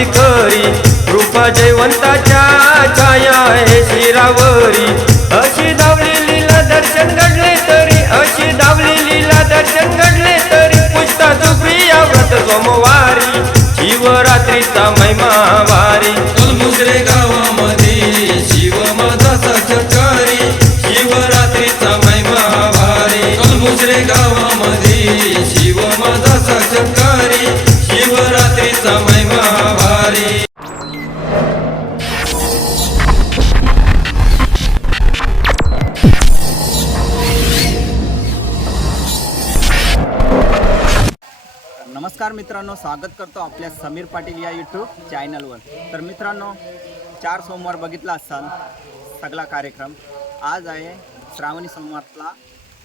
माऊली खरी कृपा जयवंताच्या छाया आहे शिरावरी अशी धावली लीला दर्शन घडले तरी अशी धावली लीला दर्शन घडले तरी पुष्ता सुप्रिया व्रत सोमवारी शिवरात्रीचा महिमा वारी मुजरे गावामध्ये शिव माझा साक्षात्कारी शिवरात्रीचा महिमा भारी मुजरे गावामध्ये शिव माझा साक्षात्कारी शिवरात्रीचा महिमा भारी नमस्कार मित्रांनो, स्वागत करतो आपल्या समीर पाटील या यूट्यूब चॅनलवर. तर मित्रांनो, 4 सोमवार बघितला असाल सगळा कार्यक्रम. आज आहे श्रावणी सोमवारला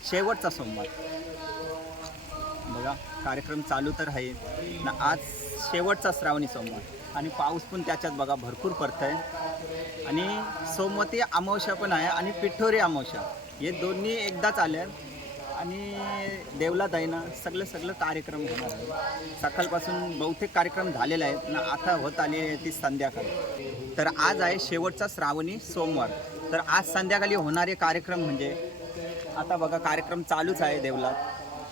शेवटचा सोमवार. बघा कार्यक्रम चालू तर आहे ना. आज शेवटचा श्रावणी सोमवार आणि पाऊस पण त्याच्यात बघा भरपूर पडत आहे. आणि सोमवती अमावस्या पण आहे आणि पिठोरी अमावस्या हे दोन्ही एकदाच आले. आणि देवलात आहे ना सगळं कार्यक्रम होणार आहे. सकाळपासून बहुतेक कार्यक्रम झालेले आहेत ना. आता होत आली आहे ती संध्याकाळ. तर आज आहे शेवटचा श्रावणी सोमवार. तर आज संध्याकाळी होणारे कार्यक्रम म्हणजे आता बघा कार्यक्रम चालूच आहे देवलात.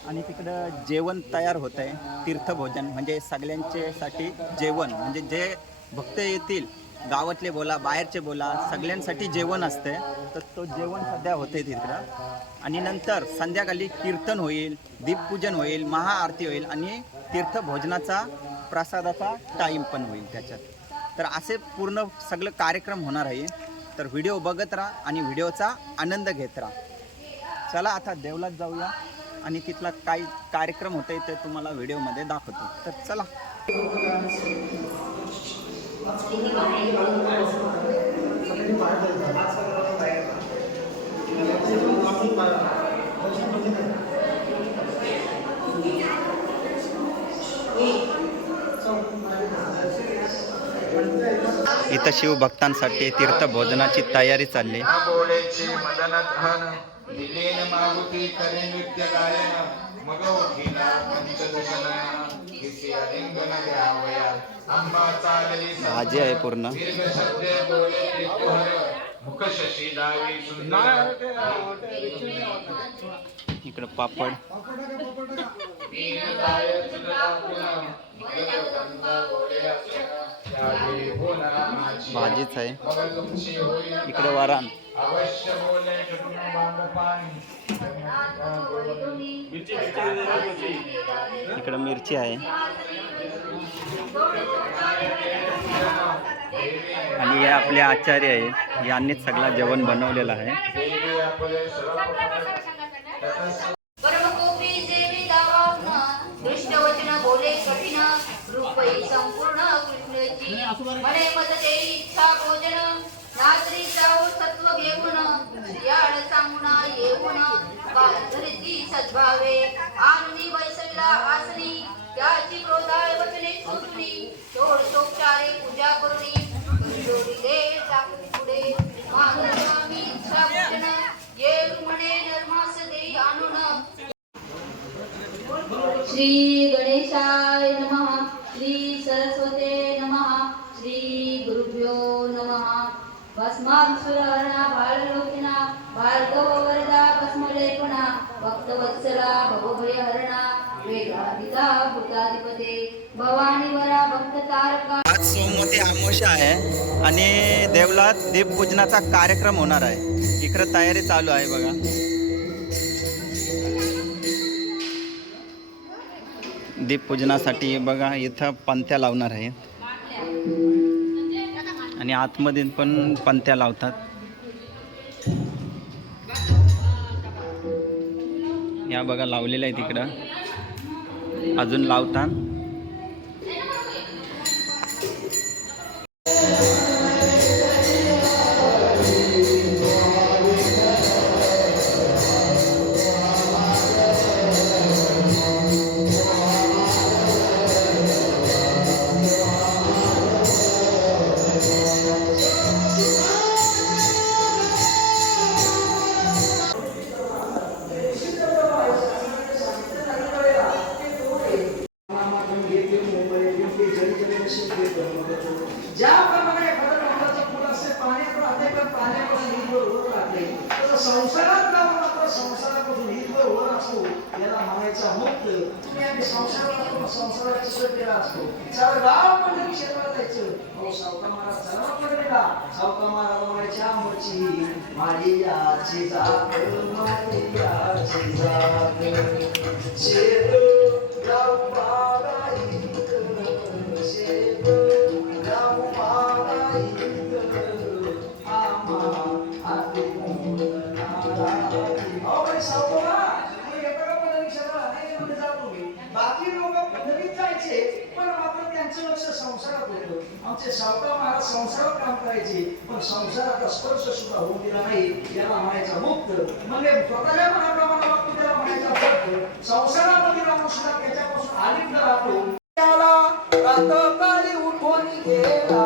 आणि तिकडं जेवण तयार होत आहे. तीर्थभोजन म्हणजे सगळ्यांच्यासाठी जेवण म्हणजे जे भक्त येतील गावातले बोला बाहेरचे बोला सगळ्यांसाठी जेवण असते. तर तो जेवण सध्या होते तिकडं. आणि नंतर संध्याकाळी कीर्तन होईल, दीपपूजन होईल, महाआरती होईल आणि तीर्थभोजनाचा प्रसादाचा टाईम पण होईल त्याच्यात. तर असे पूर्ण सगळं कार्यक्रम होणार आहे. तर व्हिडिओ बघत राहा आणि व्हिडिओचा आनंद घेत राहा. चला आता देवलात जाऊया आणि तिथला काय कार्यक्रम होते ते तुम्हाला व्हिडिओमध्ये दाखवतो. तर चला. इथं शिवभक्तांसाठी तीर्थभोजनाची तयारी चालली. भाजी आहे पूर्ण. इकडं पापड. भाजीच आहे. इकडे वरण. इकडे मिरची आहे. आणि हे आपले आचार्य आहे, यांनीच सगळं जेवण बनवलेलं आहे. सद्भावे आनंदी बैसला आसनी त्याची क्रोधाय वचने सुतुनी षोडशोपचारे पूजा करुनी जोडीले टाकली पुढे मानवामी इच्छा पूजन ये म्हणे नर्मास देई आणून. श्री गणेशाय नमः. श्री सरस्वते नमः. श्री गुरुभ्यो नमः. भस्मासुरहरणा बाललोचना भार्गव वरदा भस्मलेपना भक्तवत्सला भवभयहरणा वेदाधिता भूताधिपते भवानी वरा भक्त तारका. आज सोमवती अमावस्या आहे आणि देवलात दीपपूजनाचा कार्यक्रम होणार आहे. इकडे तयारी चालू आहे बघा. दीपपूजनासाठी बघा इथं पंत्या लावणार आहे आणि आतमध्ये पण पंत्या लावतात. या बघा लावलेलं आहे तिकडं अजून लावतात. ज्याप्रमाणे एखादं कमळाचं फुल असते पाण्यात राहते पण पाण्यापासून हिरवळ वर राहते तसं संसारात जाऊन मात्र संसारापासून हिरवळ वर असतो याला म्हणायचा मुक्त. तुम्ही आम्ही संसाराला संसाराचा चित्र केला असतो सारं गाव म्हणलं की शेताला जायचं. हो सावका महाराज चला पडलेला सावका महाराज म्हणायच्या मोची माझी याची जाग माझी याची जाग शेत गाव बागाई शेत गाव बागाई आम्हा आधी बाकी लोक पंढरीत जायचे पण मात्र त्यांचं लक्ष संसारात होतं. आमचे सावका महाराज संसारात काम करायचे पण संसाराचा स्पर्श सुद्धा होऊ दिला नाही याला म्हणायचा मुक्त. म्हणजे स्वतःच्या मनाप्रमाणे वागतो त्याला म्हणायचा मुक्त. संसारामध्ये राहून सुद्धा त्याच्यापासून अलिप्त राहतो. रातकाळी उठून गेला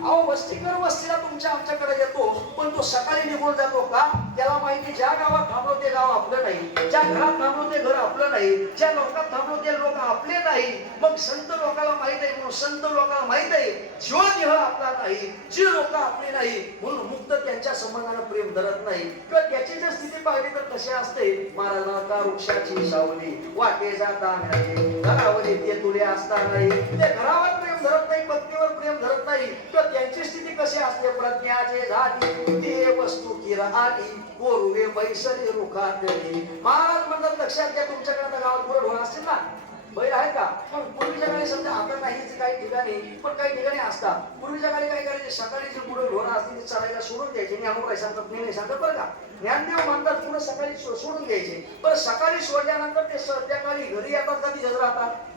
अहो वस्तीकर वस्तीला तुमच्या आमच्याकडे येतो पण तो सकाळी निघून जातो का? त्याला माहिती ज्या गावात थांबलो ते गाव आपलं नाही, ज्या घरात थांबलो ते घर आपलं नाही, ज्या लोकात थांबलो ते लोक आपले नाही. मग संत लोकांना माहित आहे म्हणून संत लोकांना माहित आहे जीवदेह आपला नाही, जी लोक आपली नाही म्हणून मुक्त त्यांच्या संबंधानं प्रेम धरत नाही. किंवा त्याची जर स्थिती पाहिली तर कशी असते महाराजांना वृक्षाची सावली वाटे जाता नाही घरावर ते तुले असता नाही ते घरावर प्रेम धरत नाही पत्नीवर प्रेम धरत नाही. किंवा त्यांची स्थिती कशी असते प्रज्ञाचे झाली ते वस्तू की राहली कोरुवे बैसले रुखातली. महाराज म्हणतात लक्षात घ्या तुमच्याकडे आता गावात गुरं ढोर असतील ना बैल आहे का? पण पूर्वीच्या काळी समजा आता नाहीच काही ठिकाणी पण काही ठिकाणी असतात. पूर्वीच्या काळी काय करायचे सकाळी जे गुरं ढोर असतील ते चरायला सोडून द्यायचे. ज्ञानोबा काय सांगतात मी नाही सांगत बरं का ज्ञानदेव म्हणतात पुढे सकाळी सोडून द्यायचे. पण सकाळी सोडल्यानंतर ते संध्याकाळी घरी येतात का ती जर राहतात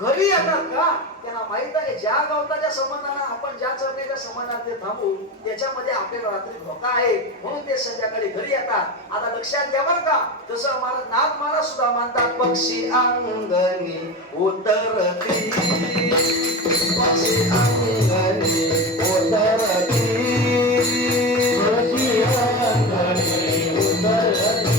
घरी येतात का? त्यांना माहित आहे ज्या गवताच्या संबंधानं आपण ज्या चरण्याच्या संबंधात ते थांबू त्याच्यामध्ये आपल्याला रात्री धोका आहे म्हणून ते संध्याकाळी घरी येतात. आता लक्षात घ्या बरं का जसं महाराज नाथ महाराज सुद्धा म्हणतात पक्षी अंगणी उतरती पक्षी अंगणी उतरती पक्षी अंगणी उतरती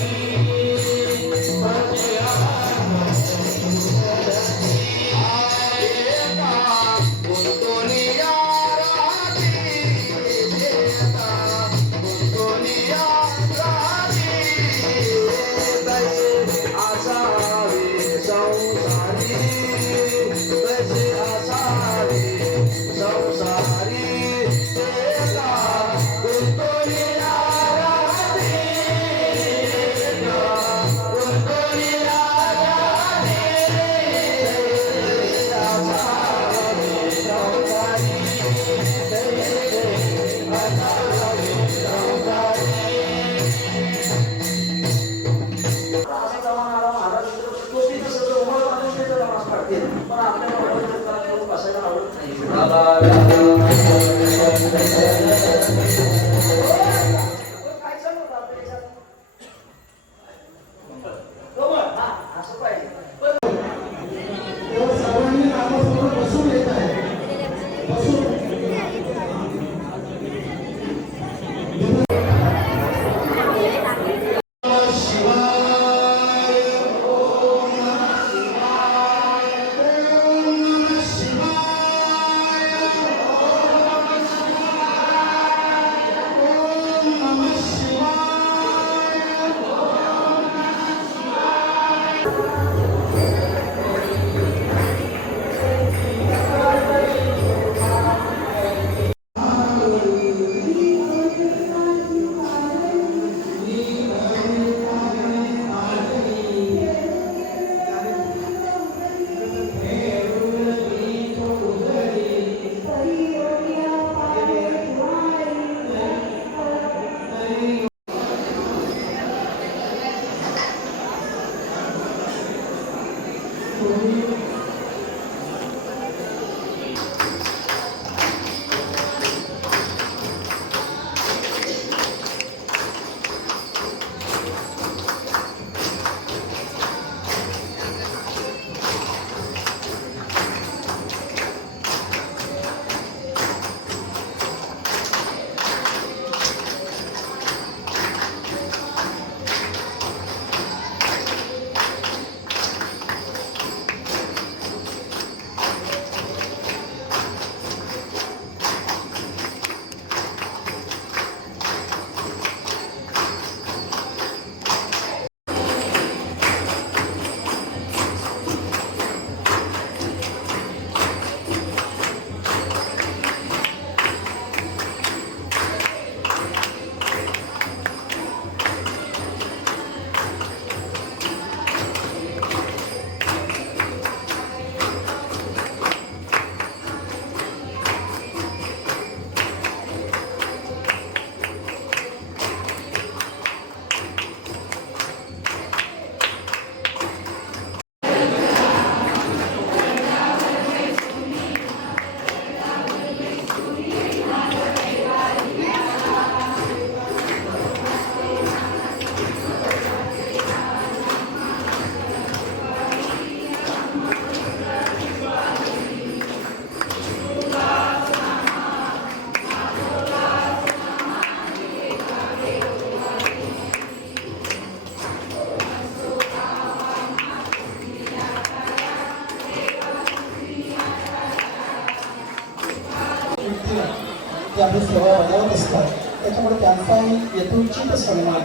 आपली सेवा बजावत असतात. त्याच्यामुळे त्यांचाही यथोचित सन्मान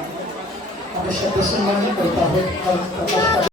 आम्ही श्रद्धेसन्मानही करत आहोत.